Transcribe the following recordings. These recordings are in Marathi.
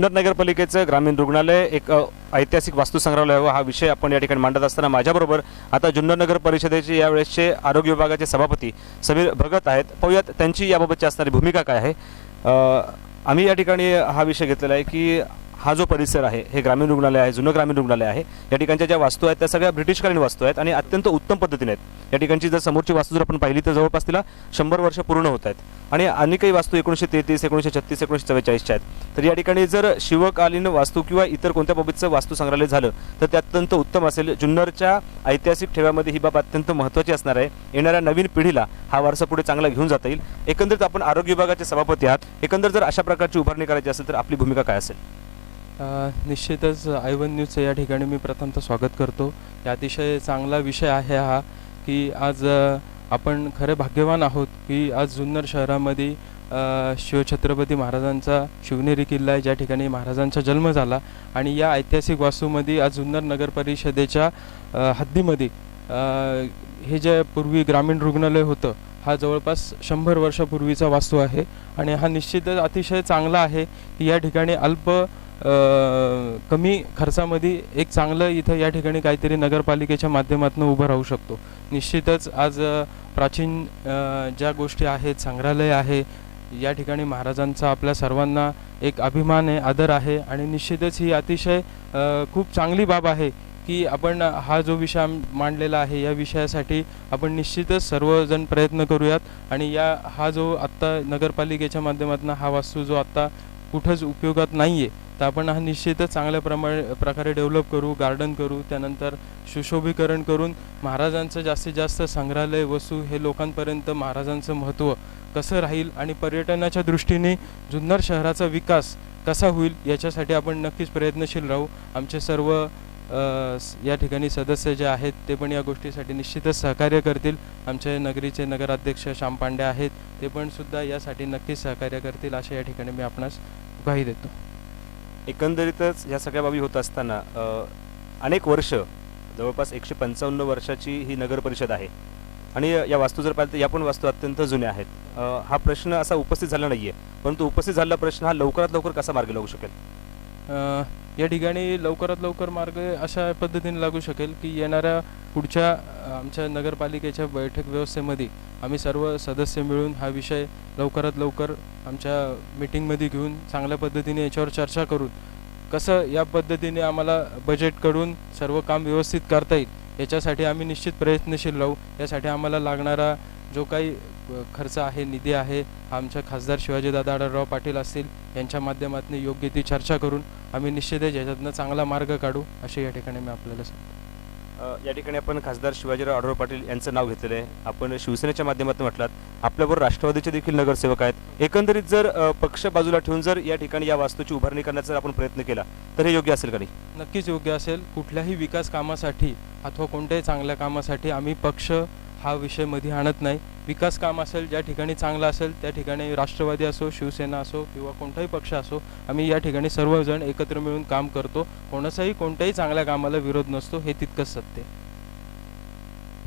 जुन्नर नगरपालिकेचं ग्रामीण रुग्णालय एक ऐतिहासिक वास्तुसंग्रहालय व हा विषय आपण या ठिकाणी मांडत असताना माझ्याबरोबर आता जुन्नर नगर परिषदेचे यावेळेसचे आरोग्य विभागाचे सभापती समीर भगत आहेत. पाहूयात त्यांची याबाबतची असणारी भूमिका काय आहे. आम्ही या ठिकाणी हा विषय घेतलेला आहे की हा जो परिसर आहे हे ग्रामीण रुग्णालय आहे जुनं ग्रामीण रुग्णालय आहे या ठिकाणच्या ज्या वास्तू आहेत त्या सगळ्या ब्रिटिशकालीन वास्तू आहेत आणि अत्यंत उत्तम पद्धतीने आहेत. या ठिकाणची जर समोरची वास्तू जर आपण पाहिली तर जवळपास तिला शंभर वर्ष पूर्ण होत आहेत. आणि अनेकही वास्तू एकोणीशे तेहतीस एकोणीशे छत्तीस एकोणीशे चव्वेचाळीसच्या आहेत. तर या ठिकाणी जर शिवकालीन वास्तू किंवा इतर कोणत्या बाबतीचं वास्तू संग्रहालय झालं तर ते अत्यंत उत्तम असेल. जुन्नरच्या ऐतिहासिक ठेव्यामध्ये ही बाब अत्यंत महत्त्वाची असणार आहे. येणाऱ्या नवीन पिढीला हा वारसा पुढे चांगला घेऊन जाता येईल. एकंदरीत आपण आरोग्य विभागाचे सभापती आहात. एकंदर जर अशा प्रकारची उभारणी करायची असेल तर आपली भूमिका काय असेल? निश्चितच आय वन न्यूजचं या ठिकाणी मी प्रथमतः स्वागत करतो. हे अतिशय चांगला विषय आहे हा की आज आपण खरे भाग्यवान आहोत की आज जुन्नर शहरामध्ये शिवछत्रपती महाराजांचा शिवनेरी किल्ला आहे ज्या ठिकाणी महाराजांचा जन्म झाला. आणि या ऐतिहासिक वास्तूमध्ये आज जुन्नर नगर परिषदेच्या हद्दीमध्ये हे जे पूर्वी ग्रामीण रुग्णालय होतं हा जवळपास शंभर वर्षापूर्वीचा वास्तू आहे. आणि हा निश्चितच अतिशय चांगला आहे की या ठिकाणी अल्प कमी खर्चामध्ये एक चांगलं इथं या ठिकाणी काहीतरी नगरपालिकेच्या माध्यमातून उभं राहू शकतो. निश्चितच आज प्राचीन ज्या गोष्टी आहेत संग्रहालय आहे या ठिकाणी महाराजांचा आपल्या सर्वांना एक अभिमान आहे आदर आहे आणि निश्चितच ही अतिशय खूप चांगली बाब आहे की आपण हा जो विषय मांडलेला आहे या विषयासाठी आपण निश्चितच सर्वजण प्रयत्न करूयात आणि या हा जो आत्ता नगरपालिकेच्या माध्यमातून हा वास्तू जो आत्ता कुठंच उपयोगात नाही आहे तर आपण हा निश्चितच चांगल्या प्रमाणे प्रकारे डेव्हलप करू गार्डन करू त्यानंतर सुशोभीकरण करून महाराजांचं जास्तीत जास्त संग्रहालय वस्तू हे लोकांपर्यंत महाराजांचं महत्त्व कसं राहील आणि पर्यटनाच्या दृष्टीने जुन्नर शहराचा विकास कसा होईल याच्यासाठी आपण नक्कीच प्रयत्नशील राहू. आमचे सर्व या ठिकाणी सदस्य जे आहेत ते पण या गोष्टीसाठी निश्चितच सहकार्य करतील. आमचे नगरीचे नगराध्यक्ष श्याम पांडे आहेत ते पण सुद्धा यासाठी नक्कीच सहकार्य करतील अशा या ठिकाणी मी आपणास ग्वाही देतो. एकंदरीतच या सगळ्या बाबी होत असताना अनेक वर्ष जवळपास एकशे पंचावन्न वर्षाची ही नगर परिषद आहे. आणि या वास्तू जर पाहिलं तर या पण वास्तू अत्यंत जुन्या आहेत. हा प्रश्न असा उपस्थित झाला नाहीये परंतु उपस्थित झालेला प्रश्न हा लवकरात लवकर कसा मार्गी लागू शकेल? या ठिकाणी लवकरात लवकर मार्ग अशा पद्धतीने लागू शकेल की येणाऱ्या पुढच्या आमच्या नगरपालिकेच्या बैठक व्यवस्थेमध्ये आम्ही सर्व सदस्य मिळून हा विषय लवकरात लवकर आमच्या मीटिंगमध्ये घेऊन चांगल्या पद्धतीने याच्यावर चर्चा करून कसं या पद्धतीने आम्हाला बजेटकडून सर्व काम व्यवस्थित करता येईल याच्यासाठी आम्ही निश्चित प्रयत्नशील राहू यासाठी आम्हाला लागणारा जो काही खर्च आहे निधी आहे आमच्या खासदार शिवाजीदादा आढळराव पाटील असतील यांच्या माध्यमातून योग्य ती चर्चा करून आम्ही निश्चितच याच्यातनं चांगला मार्ग काढू असे या ठिकाणी मी आपल्याला सांगतो. या ठिकाणी आपण खासदार शिवाजीराव आढळराव पाटील यांचं नाव घेतलेलं आहे. आपण शिवसेनेच्या माध्यमातून म्हटलात आपल्याबरोबर राष्ट्रवादीचे देखील नगरसेवक आहेत. एकंदरीत जर पक्ष बाजूला ठेवून जर या ठिकाणी या वास्तूची उभारणी करण्याचा जर आपण प्रयत्न केला तर हे योग्य असेल का नाही? नक्कीच योग्य असेल. कुठल्याही विकास कामासाठी अथवा कोणत्याही चांगल्या कामासाठी आम्ही पक्ष हा विषयमध्ये आणत नाही. विकास काम असेल ज्या ठिकाणी चांगला असेल त्या ठिकाणी राष्ट्रवादी असो शिवसेना असो किंवा कोणताही पक्ष असो आम्ही या ठिकाणी सर्वजण एकत्र मिळून काम करतो. कोणाचाही कोणत्याही चांगल्या कामाला विरोध नसतो हे तितकंच सत्य.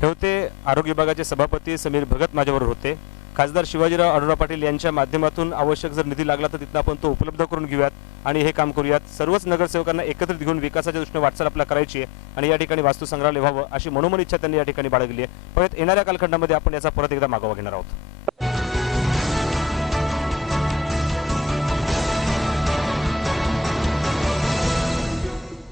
हे होते आरोग्य विभागाचे सभापती समीर भगत माझ्याबरोबर होते. खासदार शिवाजीराव आढळराव पाटील यांच्या माध्यमातून आवश्यक जर निधी लागला तर तिथं आपण तो उपलब्ध करून घेऊयात आणि हे काम करूयात. सर्वच नगरसेवकांना एकत्रित घेऊन विकासाच्या दृष्टीने वाटचाल आपल्याला करायची आहे आणि या ठिकाणी वास्तू संग्रहालय व्हावं अशी मनोमन इच्छा त्यांनी या ठिकाणी बाळगली आहे. परत येणाऱ्या कालखंडामध्ये आपण याचा परत एकदा मागोवा घेणार आहोत.